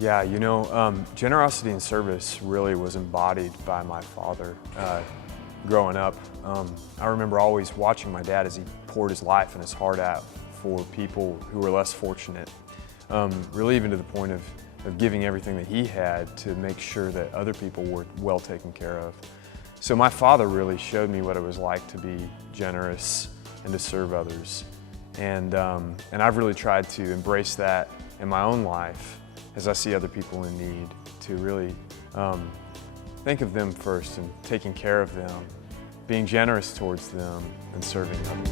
Yeah, generosity and service really was embodied by my father growing up. I remember always watching my dad as he poured his life and his heart out for people who were less fortunate, really even to the point of giving everything that he had to make sure that other people were well taken care of. So my father really showed me what it was like to be generous and to serve others. And I've really tried to embrace that in my own life as I see other people in need, to really think of them first and taking care of them, being generous towards them and serving others.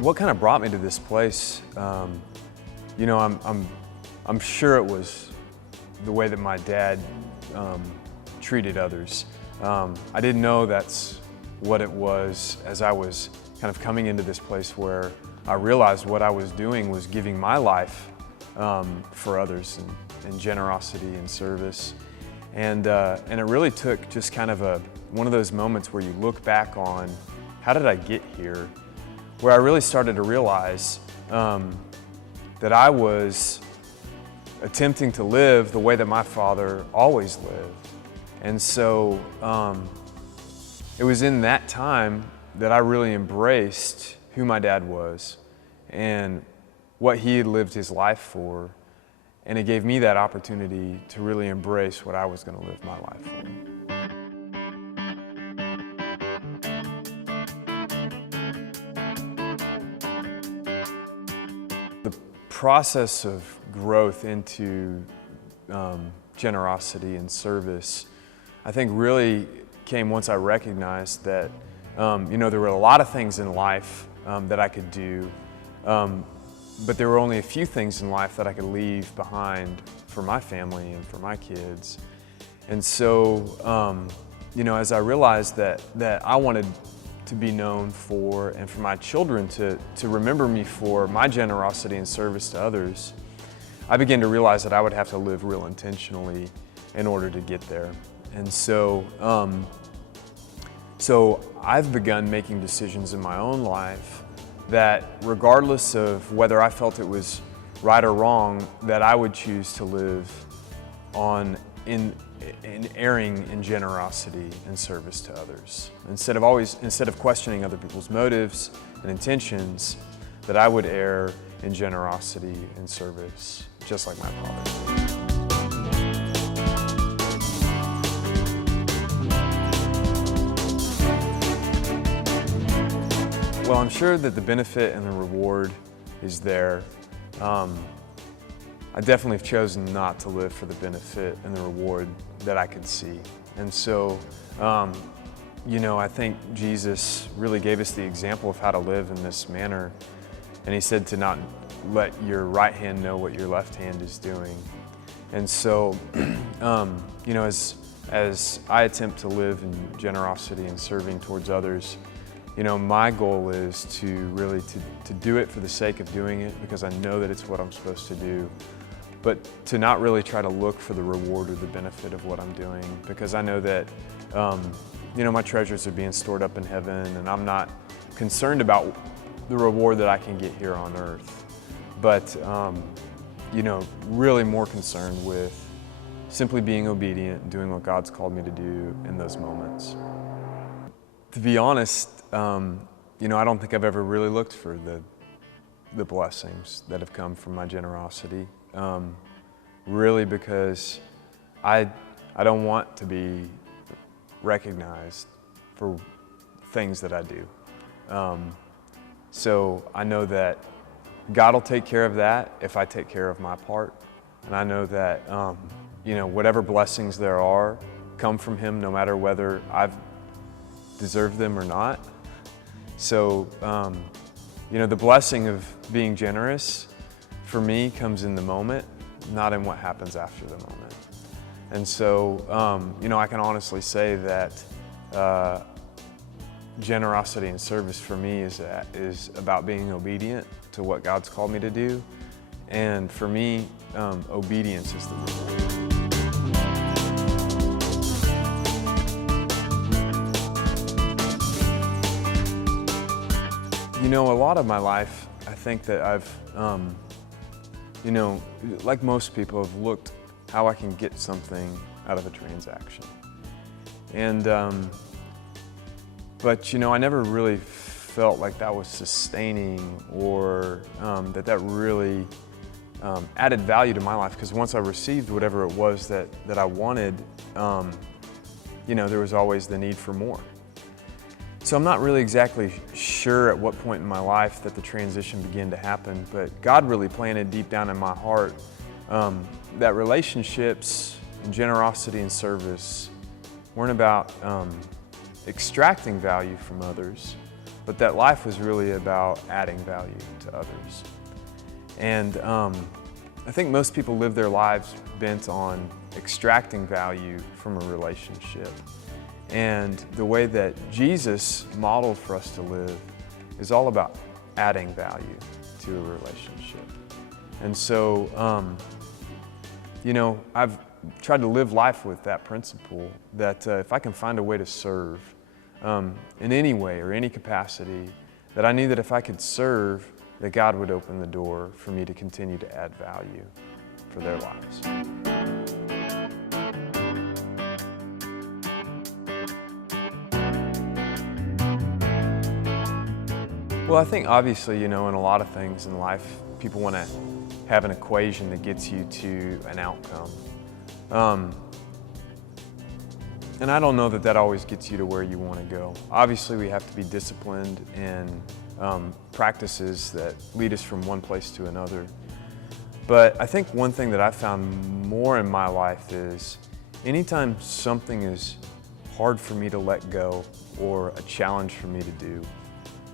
What kind of brought me to this place? I'm sure it was the way that my dad treated others. I didn't know that's what it was as I was kind of coming into this place where I realized what I was doing was giving my life for others and generosity and service. And it really took just kind of one of those moments where you look back on, how did I get here? Where I really started to realize that I was attempting to live the way that my father always lived. And so it was in that time that I really embraced who my dad was and what he had lived his life for. And it gave me that opportunity to really embrace what I was going to live my life for. The process of growth into generosity and service, I think, really came once I recognized that there were a lot of things in life that I could do, but there were only a few things in life that I could leave behind for my family and for my kids. And so, as I realized that I wanted to be known for, and for my children to remember me for my generosity and service to others, I began to realize that I would have to live real intentionally in order to get there. And so, I've begun making decisions in my own life that, regardless of whether I felt it was right or wrong, that I would choose to live in erring in generosity and service to others. Instead of questioning other people's motives and intentions, that I would err in generosity and service, just like my father did. Well, I'm sure that the benefit and the reward is there. I definitely have chosen not to live for the benefit and the reward that I could see. And so, I think Jesus really gave us the example of how to live in this manner. And he said to not let your right hand know what your left hand is doing. And so, as I attempt to live in generosity and serving towards others, my goal is to really to do it for the sake of doing it, because I know that it's what I'm supposed to do, but to not really try to look for the reward or the benefit of what I'm doing, because I know that my treasures are being stored up in heaven, and I'm not concerned about the reward that I can get here on earth, but really more concerned with simply being obedient and doing what God's called me to do in those moments. To be honest, I don't think I've ever really looked for the blessings that have come from my generosity, really, because I don't want to be recognized for things that I do. So I know that God will take care of that if I take care of my part, and I know that whatever blessings there are come from Him, no matter whether I've deserve them or not. So, the blessing of being generous for me comes in the moment, not in what happens after the moment. And so, I can honestly say that generosity and service for me is about being obedient to what God's called me to do. And for me, obedience is the reward. a lot of my life, I think that I've, like most people, have looked how I can get something out of a transaction. And, but I never really felt like that was sustaining or that really added value to my life, because once I received whatever it was that I wanted, there was always the need for more. So I'm not really exactly sure at what point in my life that the transition began to happen, but God really planted deep down in my heart that relationships and generosity and service weren't about extracting value from others, but that life was really about adding value to others. And I think most people live their lives bent on extracting value from a relationship. And the way that Jesus modeled for us to live is all about adding value to a relationship. And so, I've tried to live life with that principle that if I can find a way to serve in any way or any capacity, that I knew that if I could serve, that God would open the door for me to continue to add value for their lives. Well, I think obviously, in a lot of things in life, people want to have an equation that gets you to an outcome. And I don't know that always gets you to where you want to go. Obviously, we have to be disciplined in practices that lead us from one place to another. But I think one thing that I found more in my life is anytime something is hard for me to let go or a challenge for me to do,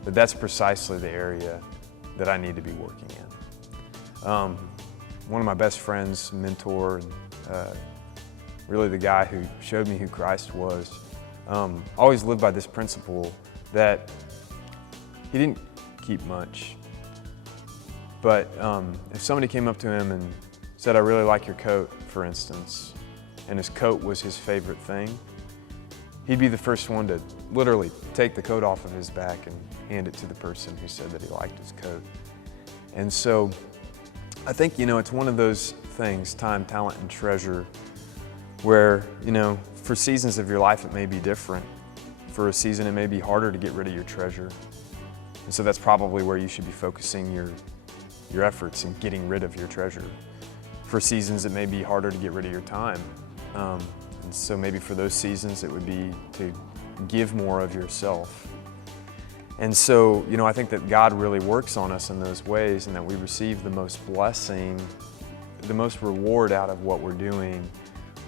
that's precisely the area that I need to be working in. One of my best friends, mentor, really the guy who showed me who Christ was, always lived by this principle that he didn't keep much. But if somebody came up to him and said, "I really like your coat," for instance, and his coat was his favorite thing, he'd be the first one to literally take the coat off of his back and hand it to the person who said that he liked his coat. And so I think, it's one of those things, time, talent, and treasure, where, for seasons of your life it may be different. For a season it may be harder to get rid of your treasure. And so that's probably where you should be focusing your efforts in getting rid of your treasure. For seasons it may be harder to get rid of your time. And so maybe for those seasons it would be to give more of yourself. And so, I think that God really works on us in those ways, and that we receive the most blessing, the most reward out of what we're doing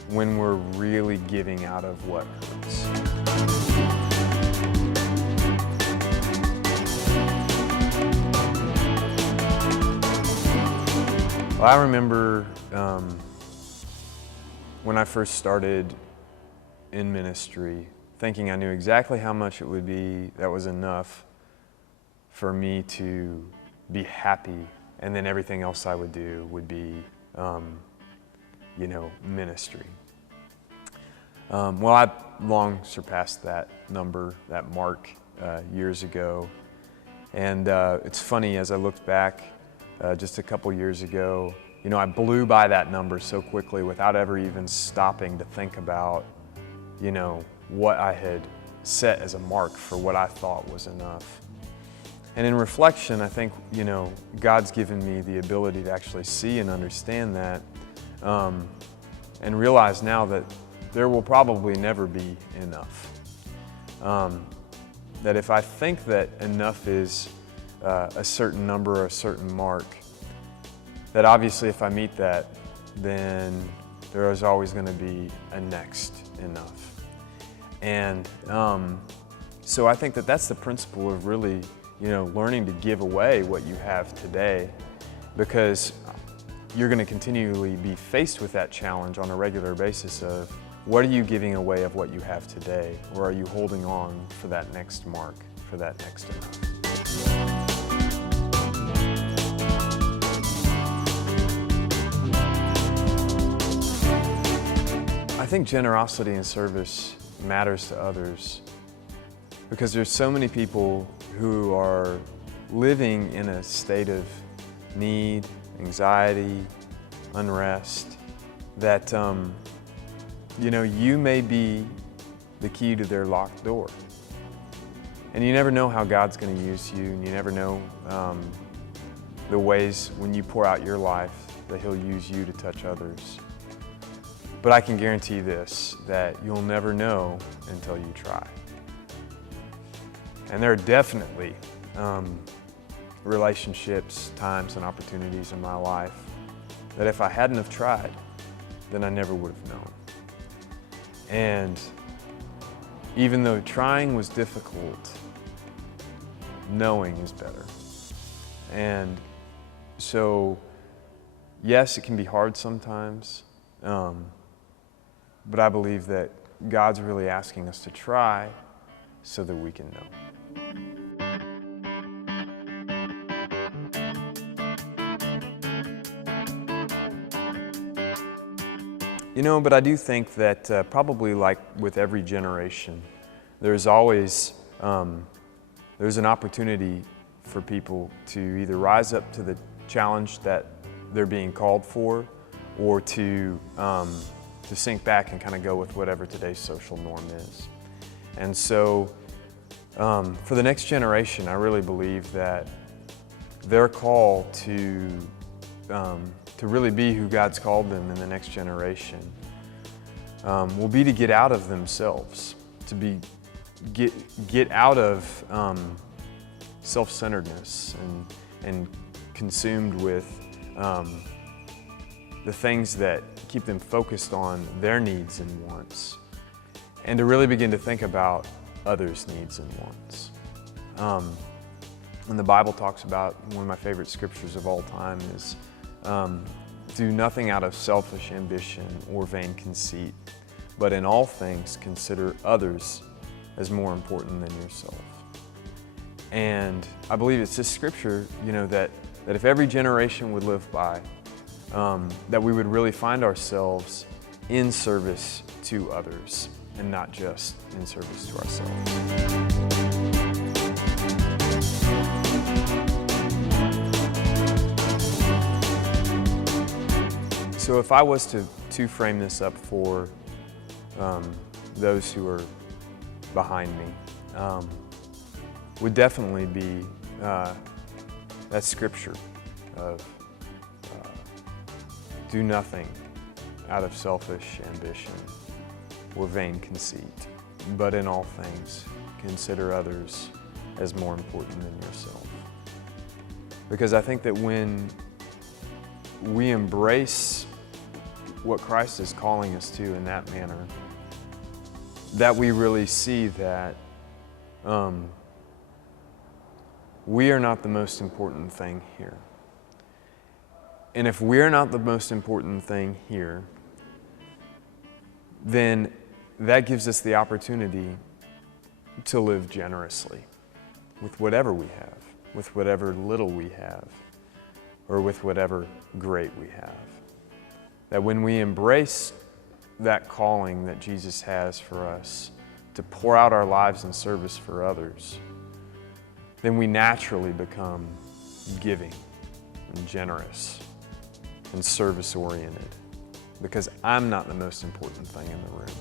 when we're really giving out of what hurts. Well, I remember when I first started in ministry, thinking I knew exactly how much it would be that was enough for me to be happy, and then everything else I would do would be, ministry. Well, I long surpassed that number, that mark, years ago. And it's funny, as I looked back just a couple years ago, I blew by that number so quickly without ever even stopping to think about, what I had set as a mark for what I thought was enough. And in reflection, I think, God's given me the ability to actually see and understand that, and realize now that there will probably never be enough. That if I think that enough is a certain number or a certain mark, that obviously if I meet that, then there is always going to be a next enough. And so I think that that's the principle of really, learning to give away what you have today, because you're going to continually be faced with that challenge on a regular basis of what are you giving away of what you have today, or are you holding on for that next mark, for that next enough? I think generosity and service matters to others because there's so many people who are living in a state of need, anxiety, unrest, that you may be the key to their locked door. And you never know how God's going to use you, and you never know the ways when you pour out your life that He'll use you to touch others. But I can guarantee this, that you'll never know until you try. And there are definitely relationships, times, and opportunities in my life that if I hadn't have tried, then I never would have known. And even though trying was difficult, knowing is better. And so, yes, it can be hard sometimes, but I believe that God's really asking us to try so that we can know. But I do think that probably like with every generation, there's always there's an opportunity for people to either rise up to the challenge that they're being called for, or to sink back and kind of go with whatever today's social norm is. And so for the next generation, I really believe that their call to really be who God's called them in the next generation will be to get out of themselves, to get out of self-centeredness and consumed with the things that keep them focused on their needs and wants, and to really begin to think about others' needs and wants. And the Bible talks about, one of my favorite scriptures of all time is, do nothing out of selfish ambition or vain conceit, but in all things consider others as more important than yourself. And I believe it's this scripture, that if every generation would live by, that we would really find ourselves in service to others and not just in service to ourselves. So if I was to frame this up for those who are behind me, would definitely be that scripture of do nothing out of selfish ambition or vain conceit, but in all things consider others as more important than yourself. Because I think that when we embrace what Christ is calling us to in that manner, that we really see that we are not the most important thing here. And if we're not the most important thing here, then that gives us the opportunity to live generously with whatever we have, with whatever little we have, or with whatever great we have. That when we embrace that calling that Jesus has for us to pour out our lives in service for others, then we naturally become giving and generous and service-oriented, because I'm not the most important thing in the room.